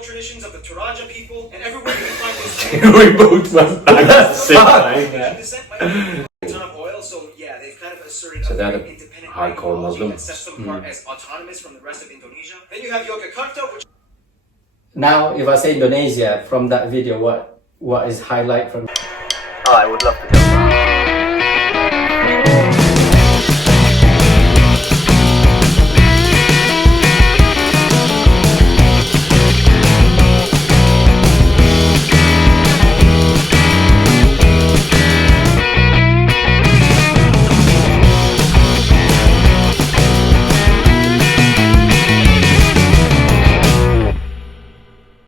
oral traditions of the Toraja people, and everywhere you can find this. We both went back at the same time. A ton of oil, so yeah, they've kind of asserted So a they're very independent hardcore ideology Muslims. that sets them apart as autonomous from the rest of Indonesia. Then you have Yogyakarta, which Now, if I say Indonesia from that video, what is highlight from? Oh, I would love to go.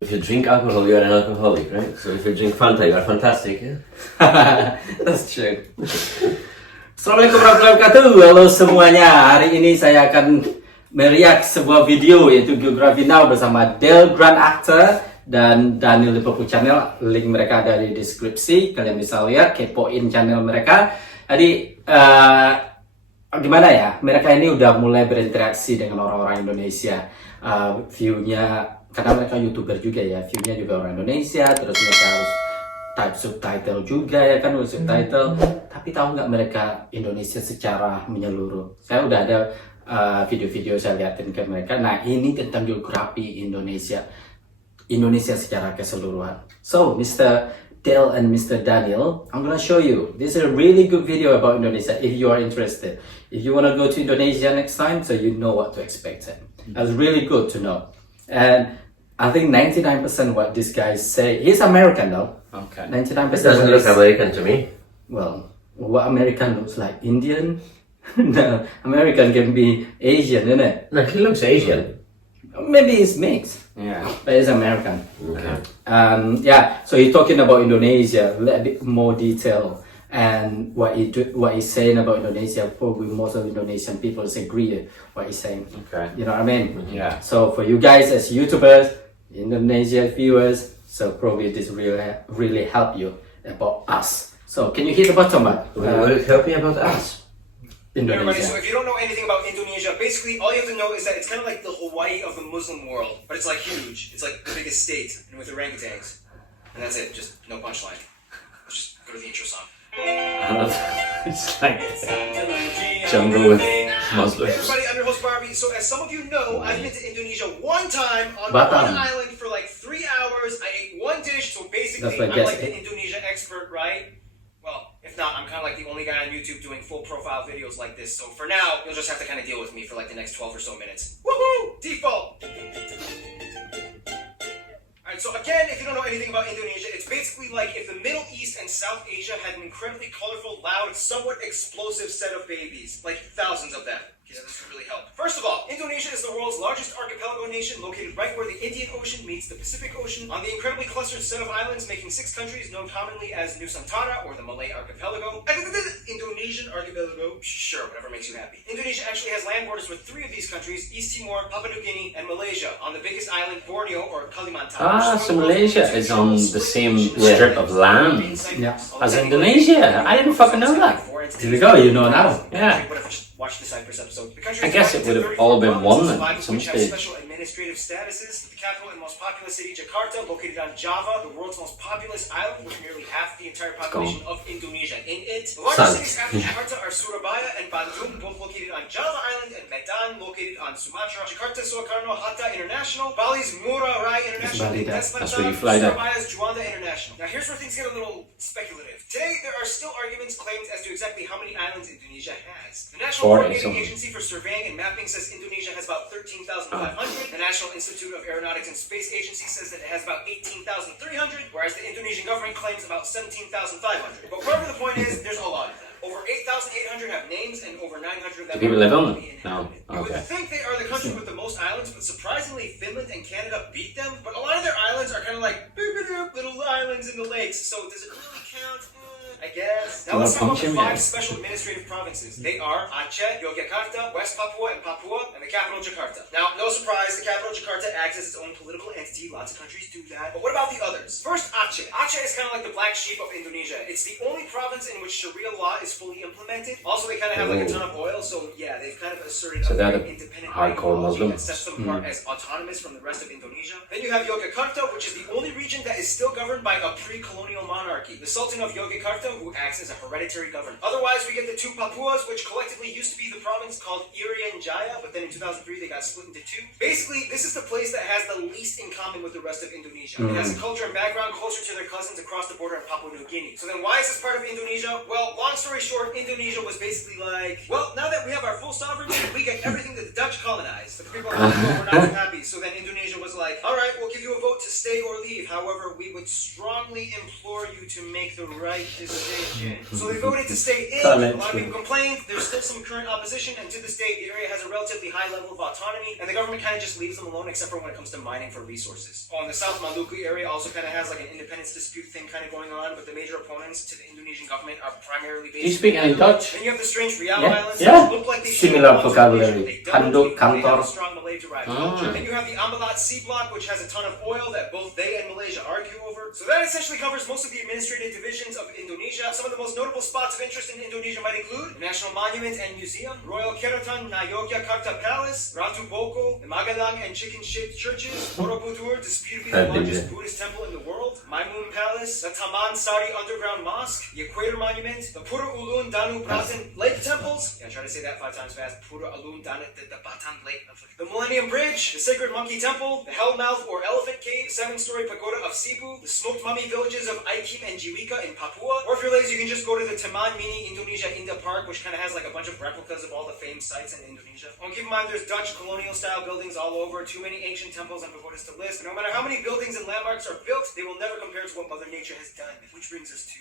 If you drink alcohol, you're an alcoholic, right? So if you drink Fanta, you are fantastic, yeah? That's true. Assalamualaikum warahmatullahi wabarakatuh. Halo semuanya. Hari ini saya akan mereact sebuah video yaitu Geography Now bersama Del Grand Actor dan Daniel Liverpool Channel. Link mereka ada di deskripsi. Kalian bisa lihat, kepoin channel mereka. Jadi gimana ya? Mereka ini udah mulai berinteraksi dengan orang-orang Indonesia. View-nya, karena mereka YouTuber juga ya, view-nya juga orang Indonesia, terus mereka harus type subtitle juga ya kan, subtitle. Tapi tahu nggak mereka Indonesia secara menyeluruh? Saya udah ada video-video saya liatin ke mereka. Nah ini tentang geografi Indonesia secara keseluruhan. So Mr. Del and Mr. Daniel, I'm gonna show you. This is a really good video about Indonesia if you are interested. If you wanna go to Indonesia next time, so you know what to expect. That's really good to know. And I think 99% what this guy say, he's American though. Okay. 99% It doesn't look American to me. Well, what American looks like? Indian? No, American can be Asian, isn't it? No, he looks Asian. Maybe it's mixed. Yeah. But it's American. Okay. Yeah, so he's talking about Indonesia, a little bit more detail. And what he's saying about Indonesia, probably most of Indonesian people agree what he's saying. Okay. You know what I mean? Yeah. So for you guys as YouTubers, Indonesia viewers, so probably this really help you about us. So can you hit the button, man? Will it help me about us? Everybody, so Indonesia. if you don't know anything about Indonesia, basically all you have to know is that it's kind of like the Hawaii of the Muslim world, but it's like huge. It's like the biggest state, and with orangutans. And that's it, just no punchline. Let's just go to the intro song. It's like jungle with Muslims. Everybody, I'm your host Barbie. So as some of you know, I've been to Indonesia one time on Batam. one island for like 3 hours. I ate one dish, so basically That's like I'm like guess- the Indonesia expert, right? Well, if not, I'm kind of like the only guy on YouTube doing full profile videos like this. So for now, you'll just have to kind of deal with me for like the next 12 or so minutes. Woohoo! Default! Alright, so again, if you don't know anything about Indonesia, it's basically like if the Middle East and South Asia had an incredibly colorful, loud, somewhat explosive set of babies. Like thousands of them. Okay, so this would really help. First of all, Indonesia is the world's largest archipelago nation, located right where the Indian Ocean meets the Pacific Ocean, on the incredibly clustered set of islands making 6 countries known commonly as Nusantara, or the Malay Archipelago. Indonesian Archipelago, sure, whatever makes you happy. Indonesia actually has land borders with 3 of these countries, East Timor, Papua New Guinea, and Malaysia. On the biggest island, Borneo, or Kalimantan. So Malaysia is on the same strip of land Yeah. as Indonesia. I didn't fucking know that. Here we go, you know now. Yeah. Watch the Cyprus episode. The country I is guess it divided would have into all 34 been one provinces, at 5 of some which have stage. special administrative statuses. The capital and most populous city, Jakarta, located on Java, the world's most populous island, with nearly half the entire population of Indonesia in it. The largest cities after Jakarta are Surabaya and Bandung, both located on Java Island, and Medan, located on Sumatra. Jakarta Soekarno Hatta International, Bali's Ngurah Rai International, Bali, and that's where you fly there. Surabaya's Juanda International. Now here's where things get a little speculative. Today, there are still arguments claimed as to exactly how many islands Indonesia has. The National 40 Coordinating something. Agency for Surveying and Mapping says Indonesia has about 13,500. The National Institute of Aeronautics and Space Agency says that it has about 18,300, whereas the Indonesian government claims about 17,500. But whatever the point is, there's a lot of them. Over 8,800 have names, and over 900 of them Do people live on them? inhabited. No. You would Okay. think they are the country with the most islands, but surprisingly, Finland and Canada beat them. But a lot of their islands are kind of like boop-a-doop, little islands in the lakes. So does it really count? I guess. Now let's talk about the 5 special administrative provinces. They are Aceh, Yogyakarta, West Papua, and the capital Jakarta. Now, no surprise, the capital Jakarta acts as its own political entity. Lots of countries do that. But what about the others? First, Aceh. Aceh is kind of like the black sheep of Indonesia. It's the only province in which Sharia law is fully implemented. Also, they kind of have like a ton of oil, so yeah, they've kind of asserted a very independent hardcore ideology Muslim. that sets them apart as autonomous from the rest of Indonesia. Then you have Yogyakarta, which is the only region that is still governed by a pre-colonial monarchy. The Sultan of Yogyakarta, who acts as a hereditary governor. Otherwise, we get the 2 Papuas, which collectively used to be the province called Irian Jaya, but then in 2003 they got split into 2. Basically, this is the place that has the least in common with the rest of Indonesia. It has a culture and background closer to their cousins across the border in Papua New Guinea. So then why is this part of Indonesia? Well, long story short, Indonesia was basically like, well, now that we have our full sovereignty, we get everything that the Dutch colonized. But the people around the world were not happy. So then Indonesia was like, all right, we'll give you a vote to stay or leave. However, we would strongly implore you to make the right decision. So they voted to stay in. A lot of people complained. There's still some current opposition, and to this day, the area has a relatively high level of autonomy, and the government kind of just leaves them alone, except for when it comes to mining for resources. In the South Maluku area also kind of has like an independence dispute thing kind of going on, but the major opponents to the Indonesian government are primarily based. Do you speak any Dutch? Then you have the strange Riau Yeah. Islands, Yeah. which look like they Similar share vocabulary. They don't, Handuk, even though they have kantor. a strong Malay-derived culture. Then you have the Ambalat Sea Block, which has a ton of oil that both they and Malaysia argue over. So that essentially covers most of the administrative divisions of Indonesia. Some of the most notable spots of interest in Indonesia might include the National Monument and Museum, Royal Keraton na Yogyakarta Palace, Ratu Boko, the Magalang and chicken-shaped churches, Borobudur, disputably the largest Buddhist temple in the world, Maimun Palace, the Taman Sari Underground Mosque, the Equator Monument, the Pura Ulun Danu Bratan Lake Temples, yeah, try to say that 5 times fast, Pura Ulun Danu the Batan Lake, the Millennium Bridge, the Sacred Monkey Temple, the Hellmouth or Elephant Cave, 7-story pagoda of Cebu, the smoked mummy villages of Aikim and Jiwika in Papua, or if you're lazy, you can just go to the Teman Mini Indonesia Indah Park, which kind of has like a bunch of replicas of all the famed sites in Indonesia. And keep in mind, there's Dutch colonial-style buildings all over, too many ancient temples and pagodas to list, but no matter how many buildings and landmarks are built, they will never compare to what Mother Nature has done, which brings us to...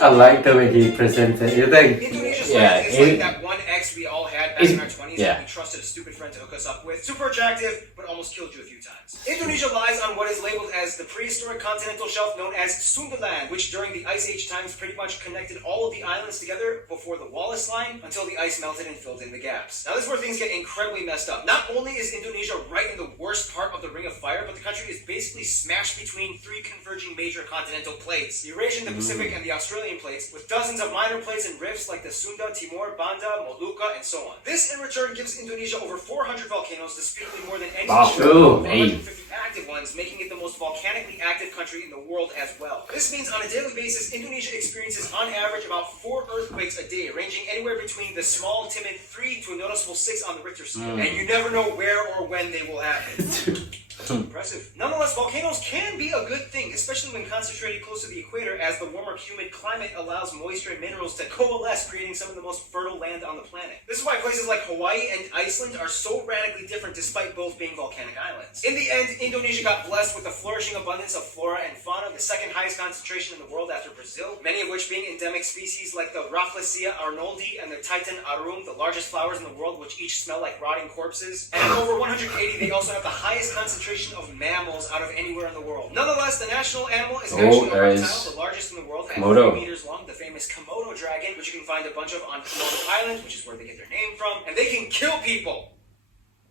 I like the way he presented. You think? Indonesia's land is like that one ex we all had back in our 20s that we trusted a stupid friend to hook us up with. Super attractive, but almost killed you a few times. Indonesia lies on what is labeled as the prehistoric continental shelf known as Sundaland, which during the Ice Age times pretty much connected all of the islands together before the Wallace Line until the ice melted and filled in the gaps. Now this is where things get incredibly messed up. Not only is Indonesia right in the worst part of the Ring of Fire, but the country is basically smashed between 3 converging major continental plates. The Eurasian, the Pacific, and the Australian plates, with dozens of minor plates and rifts like the Sunda, Timor, Banda, Molucca, and so on. This in return gives Indonesia over 400 volcanoes, disputably more than any Wow. 150 active ones, making it the most volcanically active country in the world as well. This means on a daily basis, Indonesia experiences on average about 4 earthquakes a day, ranging anywhere between the small, timid 3 to a noticeable 6 on the Richter scale. And you never know where or when they will happen. Impressive. Nonetheless, volcanoes can be a good thing, especially when concentrated close to the equator, as the warmer, humid climate allows moisture and minerals to coalesce, creating some of the most fertile land on the planet. This is why places like Hawaii and Iceland are so radically different despite both being volcanic islands. In the end, Indonesia got blessed with a flourishing abundance of flora and fauna, the second highest concentration in the world after Brazil, many of which being endemic species like the Rafflesia arnoldi and the Titan arum, the largest flowers in the world, which each smell like rotting corpses. And in over 180, they also have the highest concentration of mammals out of anywhere in the world. Nonetheless, the national animal is actually a reptile, the largest in the world, and 3 meters long, the famous Komodo dragon, which you can find a bunch of on Komodo Island, which is where they get their name from, and they can kill people.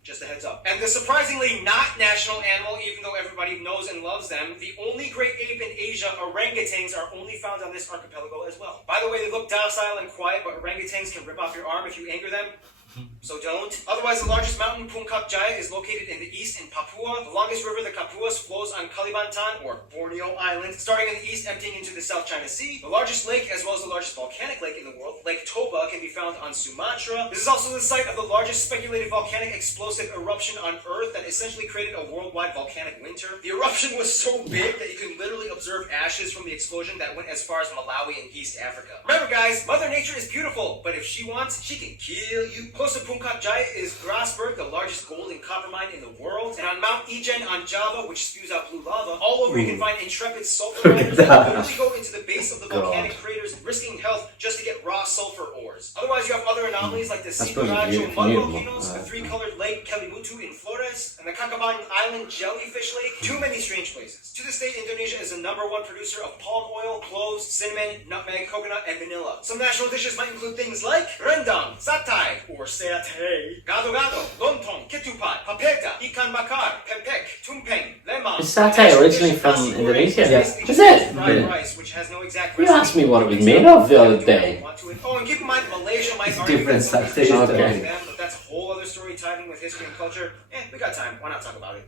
Just a heads up. And the surprisingly not national animal, even though everybody knows and loves them, the only great ape in Asia, orangutans, are only found on this archipelago as well. By the way, they look docile and quiet, but orangutans can rip off your arm if you anger them. So don't. Otherwise, the largest mountain, Puncak Jaya, is located in the east in Papua. The longest river, the Kapuas, flows on Kalimantan, or Borneo Island, starting in the east, emptying into the South China Sea. The largest lake, as well as the largest volcanic lake in the world, Lake Toba, can be found on Sumatra. This is also the site of the largest speculated volcanic explosive eruption on Earth that essentially created a worldwide volcanic winter. The eruption was so big that you can literally observe ashes from the explosion that went as far as Malawi in East Africa. Remember, guys, Mother Nature is beautiful, but if she wants, she can kill you. Close to Puncak Jaya is Grasberg, the largest gold and copper mine in the world. And on Mount Ijen on Java, which spews out blue lava, all over you can find intrepid sulfur miners that literally go into the base of the volcanic craters, risking health just to get raw sulfur ores. Otherwise, you have other anomalies like the Sipurajo mud volcanoes, the three-colored lake Kelimutu in Flores, and the Kakaban Island jellyfish lake. Too many strange places. To this day, Indonesia is the #1 producer of palm oil, cloves, cinnamon, nutmeg, coconut, and vanilla. Some national dishes might include things like rendang, satay, or satay, gado-gado, lontong, ketupat, papeda, ikan bakar, pempek, tumpeng, lemang. Is satay originally from Indonesia? Yeah. Is it? Fried rice, which has no exact You recipe. asked me what it was made of the other day. Oh, and keep in mind, Malaysia might It's argue different that some of taxation. these dishes Okay. belong to them, but that's a whole other story tied in with history and culture. We got time. Why not talk about it?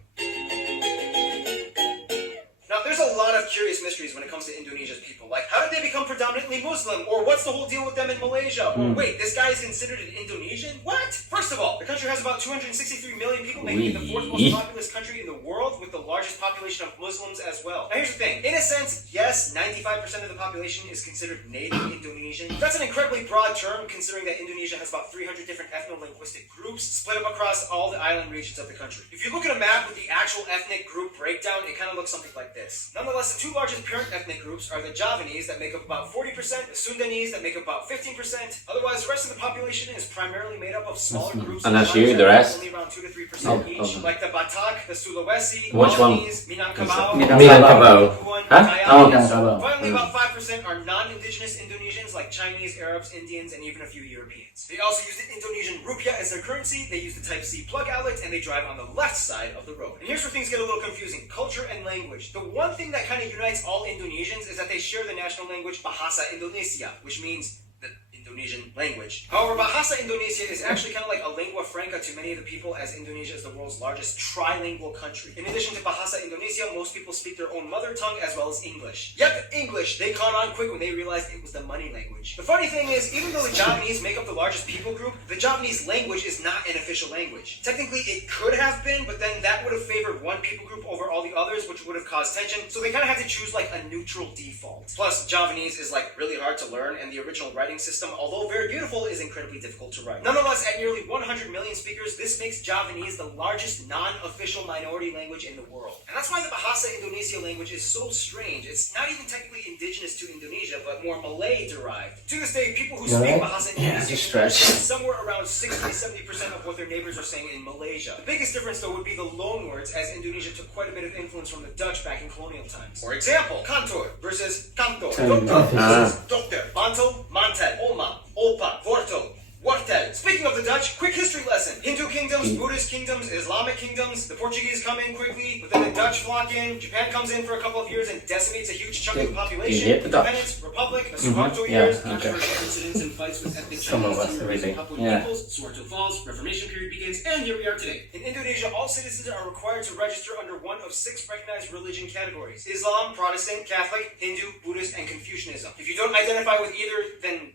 Now, there's a lot of curious mysteries when it comes to Indonesia's people. Like, how did they become predominantly Muslim? Or what's the whole deal with them in Malaysia? Or wait, this guy is considered an Indonesian? What? First of all, the country has about 263 million people, making it the fourth most populous country in the world, with the largest population of Muslims as well. Now, here's the thing. In a sense, yes, 95% of the population is considered native Indonesian. That's an incredibly broad term, considering that Indonesia has about 300 different ethno-linguistic groups split up across all the island regions of the country. If you look at a map with the actual ethnic group breakdown, it kind of looks something like this. Nonetheless, the two largest parent ethnic groups are the Javanese, that make up about 40%, the Sundanese, that make up about 15%. Otherwise, the rest of the population is primarily made up of smaller groups. And of that's you, tribes the that are rest? only around 2 to 3% each, like the Batak, the Sulawesi, Which one? Balinese, Minangkabau, Minangkabau. Papuan, Huh? Dayak, Oh, and so on. Minangkabau. Finally, about 5% are non-indigenous Indonesians, like Chinese, Arabs, Indians, and even a few Europeans. They also use the Indonesian rupiah as their currency, they use the Type-C plug outlet, and they drive on the left side of the road. And here's where things get a little confusing. Culture and language. The one thing that kind of unites all Indonesians is that they share the national language Bahasa Indonesia, which means the Indonesian language. However, Bahasa Indonesia is actually kind of like a lingua franca to many of the people, as Indonesia is the world's largest trilingual country. In addition to Bahasa Indonesia, most people speak their own mother tongue as well as English. Yep, English. They caught on quick when they realized it was the money language. The funny thing is, even though the Javanese make up the largest people group, the Javanese language is not an official language. Technically, it could have been, but then that would have favored one people group over all the others, which would have caused tension, so they kind of had to choose like a neutral default. Plus, Javanese is like really hard to learn, and the original writing system, although very beautiful, is incredibly difficult to write. Nonetheless, at nearly 100 million speakers, this makes Javanese the largest non-official minority language in the world. And that's why the Bahasa Indonesia language is so strange. It's not even technically indigenous to Indonesia, but more Malay-derived. To this day, people who speak Bahasa Indonesia stretch. somewhere around 60-70% of what their neighbors are saying in Malaysia. The biggest difference, though, would be the loan words, as Indonesia took quite a bit of influence from the Dutch back in colonial times. For example, kantor versus kantor. Dokter versus dokter. Mantel, mantel, oma, opa, vorto, wartel. Speaking of the Dutch, quick history lesson. Hindu kingdoms, Buddhist kingdoms, Islamic kingdoms. The Portuguese come in quickly, but then the Dutch flock in. Japan comes in for a couple of years and decimates a huge chunk of the population. hate the Dutch? Independence, Republic, the Suharto years. Controversial incidents and fights with ethnic Some of Chinese us, immigrants really. and Papuan Yeah. peoples, Suharto falls, Reformation period begins, and here we are today. In Indonesia, all citizens are required to register under one of 6 recognized religion categories: Islam, Protestant, Catholic, Hindu, Buddhist, and Confucianism. If you don't identify with either, then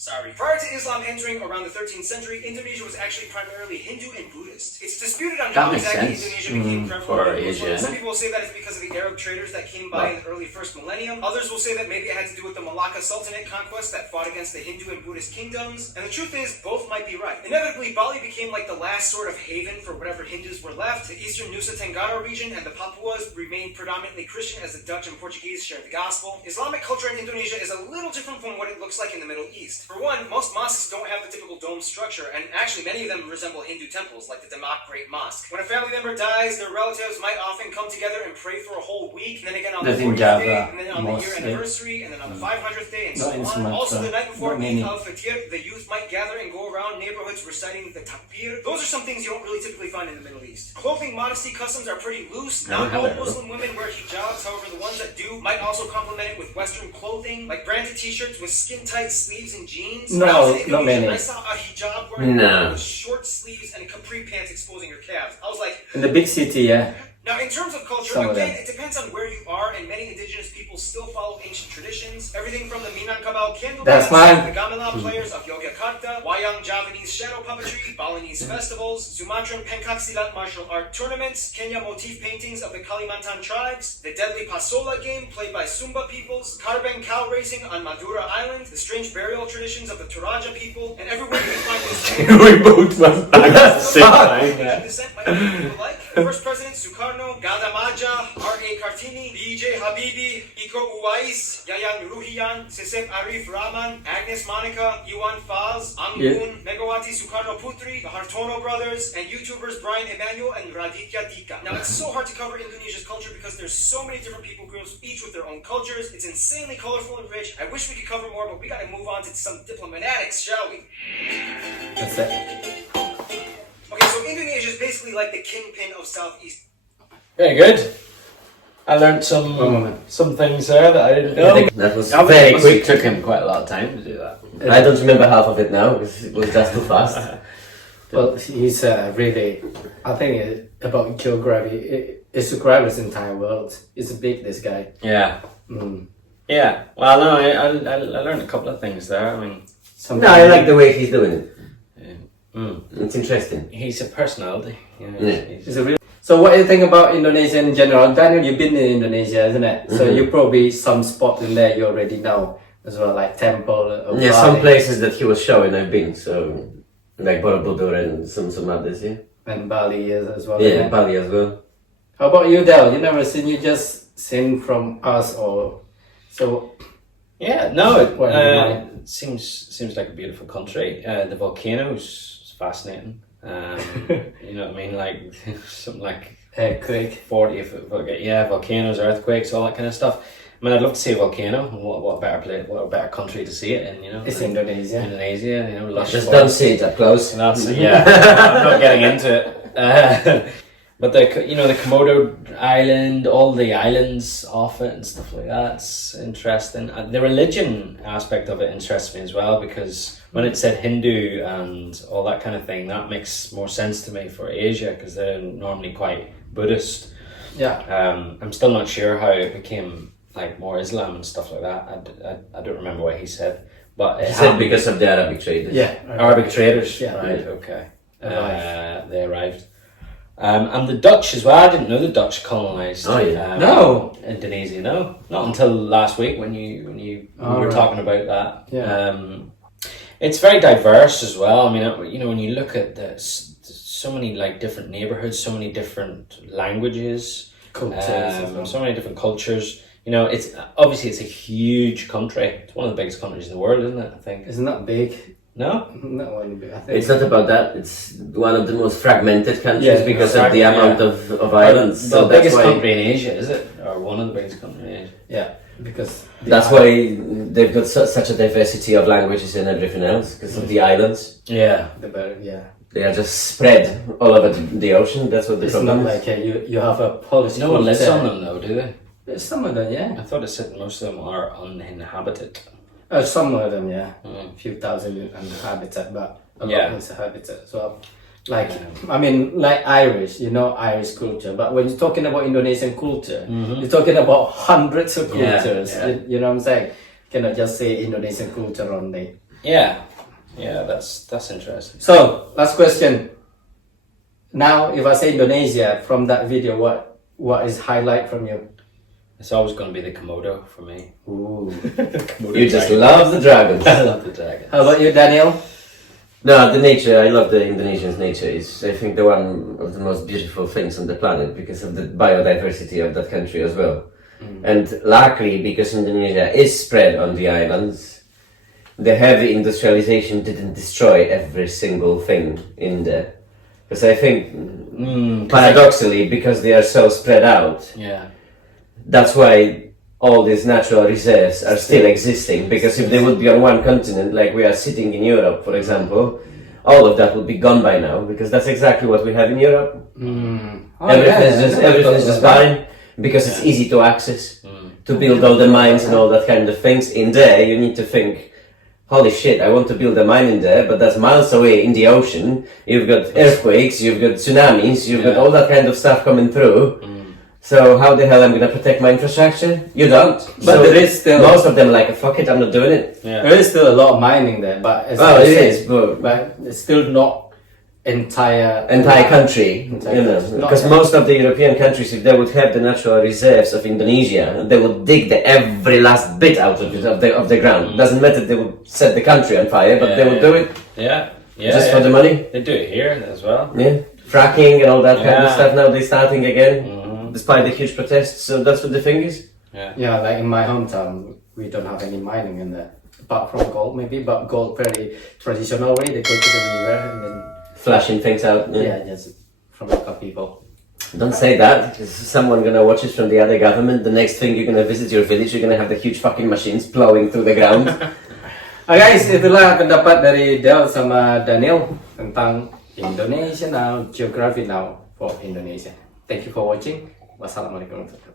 sorry. Prior to Islam entering around the 13th century, Indonesia was actually primarily Hindu and Buddhist. It's disputed on That how makes exactly sense. Indonesia became prevalent For in Asia, Muslims. Some innit? people say that it's because of the Arab traders that came by in the early first millennium. Others will say that maybe it had to do with the Malacca Sultanate conquest that fought against the Hindu and Buddhist kingdoms. And the truth is, both might be right. Inevitably, Bali became like the last sort of haven for whatever Hindus were left. The eastern Nusa Tenggara region and the Papuas remained predominantly Christian, as the Dutch and Portuguese shared the gospel. Islamic culture in Indonesia is a little different from what it looks like in the Middle East. For one, most mosques don't have the typical dome structure, and actually many of them resemble Hindu temples, like the Demak Great Mosque. When a family member dies, their relatives might often come together and pray for a whole week, and then again on the That's in 40th day, Java, and then on the year mostly. anniversary, and then on the 500th day, and so Not in on. Sumatra. Also, the night before Not Eid many. al-Fitr, the youth might gather and go around neighborhoods reciting the takbir. Those are some things you don't really typically find in the Middle East. Clothing modesty customs are pretty loose. Not all Muslim women wear hijabs, however, the ones that do might also complement it with Western clothing, like branded t-shirts with skin-tight sleeves and jeans. No, When I was in not Indonesia, many. I saw a hijab wearing No. with short sleeves and capri pants exposing her calves. I was like, In the big city, yeah. Now, in terms of culture, Some of again, them. it depends on where you are, and many indigenous people still follow ancient traditions. Everything from the Minangkabau candle That's dance, mine. the gamelan players of Yogyakarta, Wayang Javanese shadow puppetry, Balinese festivals, Sumatran pencaksilat martial art tournaments, Kenya motif paintings of the Kalimantan tribes, the deadly Pasola game played by Sumba peoples, Karbeng cow racing on Madura Island, the strange burial traditions of the Toraja people, and everywhere you can find this We both went back at the same time. Asian descent might be people like. The first president, Sukarno, Gadamaja, R.A. Kartini, B.J. Habibi, Iko Uwais, Yayan Ruhian, Sisip Arif Rahman, Agnes Monica, Yuan Faz, Anggun, Megawati Sukarno Putri, the Hartono brothers, and YouTubers Brian Emanuel and Raditya Dika. Now, it's so hard to cover Indonesia's culture because there's so many different people groups, each with their own cultures. It's insanely colorful and rich. I wish we could cover more, but we gotta move on to some diplomatics, shall we? That's it. Okay, so Indonesia is basically like the kingpin of Southeast. Very good. I learnt One moment. some things there that I didn't I know. think that was I think very it must quick. have took him quite a lot of time to do that. I don't remember half of it now because it was just too fast. Well, he's really, I think about geography, it's described as the entire world. It's big, this guy. Yeah. Mm. Yeah. Well, no, I learned a couple of things there. I mean, No, I like the way he's doing it. mm, It's interesting. he's a personality. You know, Yeah. It's a real. So what do you think about Indonesia in general? Daniel, you've been in Indonesia, isn't it? So you probably some spot in there you already know as well, like temple. Or Yeah, some Bali places that he was showing I've been, so like Borobudur and some others, yeah. and Bali as well. Yeah, isn't it? Bali as well. How about you, Del? You never seen? You just seen from us or so? Yeah. No, it What do you mind? seems like a beautiful country. The volcanoes is fascinating. You know what I mean? Like something like Quick. 40 if volcanoes, earthquakes, all that kind of stuff. I mean, I'd love to see a volcano. What better place, what a better country to see it in, you know? It's than Indonesia. Indonesia, you know, lush Just forests. don't see it up close. And that's yeah. I'm not getting into it. But the Komodo Island, all the islands off it and stuff like that's interesting. The religion aspect of it interests me as well because when it said Hindu and all that kind of thing, that makes more sense to me for Asia because they're normally quite Buddhist. Yeah. I'm still not sure how it became like more Islam and stuff like that. I don't remember what he said, but He said because of the Arabic traders. Yeah. Arabic traders. Yeah. Right. Okay. Arrived. They arrived. And the Dutch as well. I didn't know the Dutch colonized. Oh, yeah. No. Indonesia. No, not until last week when you we were right. talking about that. Yeah. It's very diverse as well. I mean, you know, when you look at so many like different neighborhoods, so many different languages, Cultures as well. so many different cultures. You know, it's obviously it's a huge country. It's one of the biggest countries in the world, isn't it? I think. It's not big. No. Not one big. I think. It's not about that. It's one of the most fragmented countries Yeah, because of the exactly, amount of islands. The So that's biggest why country in Asia, is it? Or one of the biggest countries in Asia? Yeah, because that's why they've got such a diversity of languages and everything else because of the islands. Yeah. the better. Yeah. They are just spread all over the ocean. That's what the It's problem not is. like you have a Polish. No one lives culture. on them though, do they? There's some of them, yeah. I thought it said most of them are uninhabited. Some of them, yeah. Mm. A few thousand inhabited, but a Yeah. lot is inhabited as well. Like, I mean, like Irish, you know, Irish culture. But when you're talking about Indonesian culture, you're talking about hundreds of Yeah, cultures. yeah. You know what I'm saying? You cannot just say Indonesian culture only. Yeah. Yeah, that's interesting. So, last question. Now, if I say Indonesia from that video, what is highlight from you? It's always going to be the Komodo for me. Ooh. Komodo You just dragon. love the dragons. I love the dragon. How about you, Daniel? No, the nature, I love the Indonesian's nature. It's, I think, the one of the most beautiful things on the planet because of the biodiversity of that country as well. And luckily, because Indonesia is spread on the islands, the heavy industrialization didn't destroy every single thing in there. Because I think, paradoxically, because they are so spread out, Yeah. that's why all these natural reserves are still existing, because if they would be on one continent, like we are sitting in Europe, for example, all of that would be gone by now, because that's exactly what we have in Europe. Oh, Everything's just barren, because it's easy to access, to build all the mines and all that kind of things. In there, you need to think, holy shit, I want to build a mine in there, but that's miles away in the ocean. You've got earthquakes, you've got tsunamis, you've got all that kind of stuff coming through. So how the hell am I gonna protect my infrastructure? You don't. But So there is still most of them are like, fuck it, I'm not doing it. Yeah. there is still a lot of mining there, but as Well, I it said, is, but it's still not entire country, Entire you know, country. Not because entire. most of the European countries, if they would have the natural reserves of Indonesia, they would dig the every last bit out of it, of the ground. Doesn't matter, they would set the country on fire, but they would do it Yeah. Yeah. just yeah. for the money. They do it here as well. Yeah, fracking and all that kind of Yeah. stuff. Now they're starting again, despite the huge protests. So that's what the thing is. Yeah, like in my hometown, we don't have any mining in there. Apart from gold, maybe, but gold very traditional way. They go to the river and then, Flashing things out. yeah, just from local people. Don't say that. Is someone gonna watch it from the other government? The next thing you're gonna visit your village, you're gonna have the huge fucking machines plowing through the ground. Guys, itulah pendapat dari Del sama Daniel tentang Indonesia Now, Geography Now for Indonesia. Thank you for watching. Wassalamualaikum warahmatullahi wabarakatuh.